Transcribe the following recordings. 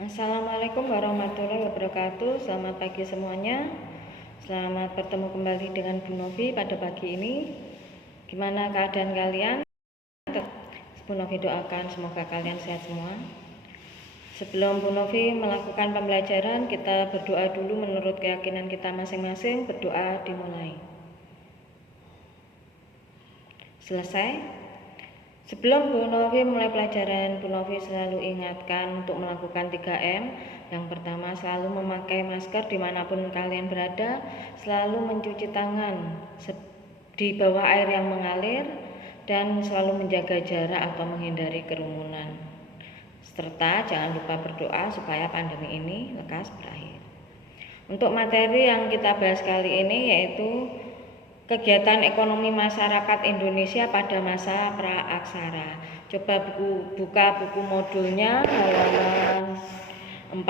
Assalamualaikum warahmatullahi wabarakatuh. Selamat pagi semuanya. Selamat bertemu kembali dengan Bu Novi pada pagi ini. Gimana keadaan kalian? Bu Novi doakan semoga kalian sehat semua. Sebelum Bu Novi melakukan pembelajaran, kita berdoa dulu menurut keyakinan kita masing-masing. Berdoa dimulai. Selesai. Sebelum Bu Novi mulai pelajaran, Bu Novi selalu ingatkan untuk melakukan 3M. Yang pertama, selalu memakai masker dimanapun kalian berada, selalu mencuci tangan di bawah air yang mengalir, dan selalu menjaga jarak atau menghindari kerumunan. Serta jangan lupa berdoa supaya pandemi ini lekas berakhir. Untuk materi yang kita bahas kali ini yaitu kegiatan ekonomi masyarakat Indonesia pada masa praaksara. Coba buka buku modulnya halaman 48.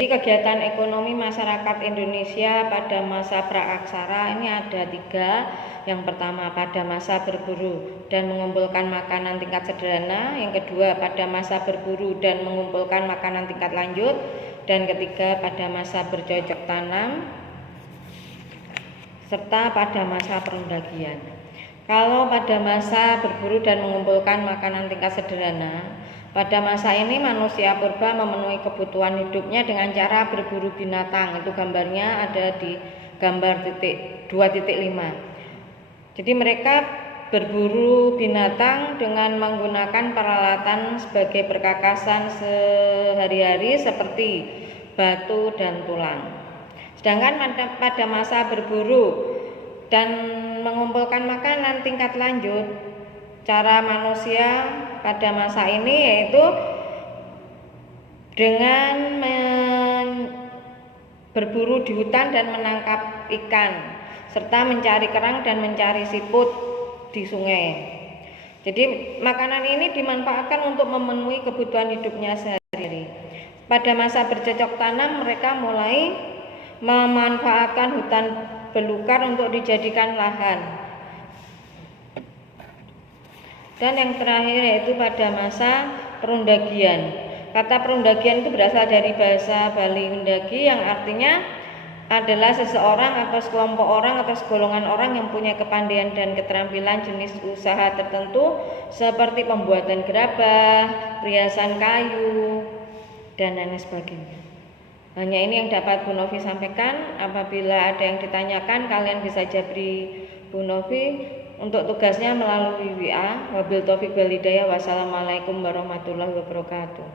Jadi kegiatan ekonomi masyarakat Indonesia pada masa praaksara ini ada 3. Yang pertama pada masa berburu dan mengumpulkan makanan tingkat sederhana. Yang kedua pada masa berburu dan mengumpulkan makanan tingkat lanjut. Dan ketiga pada masa bercocok tanam serta pada masa perundagian. Kalau pada masa berburu dan mengumpulkan makanan tingkat sederhana, pada masa ini manusia purba memenuhi kebutuhan hidupnya dengan cara berburu binatang. Itu gambarnya ada di gambar 2.5. Jadi mereka berburu binatang dengan menggunakan peralatan sebagai perkakasan sehari-hari seperti batu dan tulang. Sedangkan pada masa berburu dan mengumpulkan makanan tingkat lanjut, cara manusia pada masa ini yaitu dengan berburu di hutan dan menangkap ikan, serta mencari kerang dan mencari siput di sungai. Jadi makanan ini dimanfaatkan untuk memenuhi kebutuhan hidupnya sehari-hari. Pada masa bercocok tanam mereka mulai memanfaatkan hutan belukar untuk dijadikan lahan. Dan yang terakhir yaitu pada masa perundagian. Kata perundagian itu berasal dari bahasa Bali undagi yang artinya adalah seseorang atau sekelompok orang atau segolongan orang yang punya kepandaian dan keterampilan jenis usaha tertentu seperti pembuatan gerabah, riasan kayu, dan lain sebagainya. Hanya ini yang dapat Bu Novi sampaikan. Apabila ada yang ditanyakan, kalian bisa jabri Bu Novi untuk tugasnya melalui WA. Wabil taufiq wal hidayah. Wassalamualaikum warahmatullahi wabarakatuh.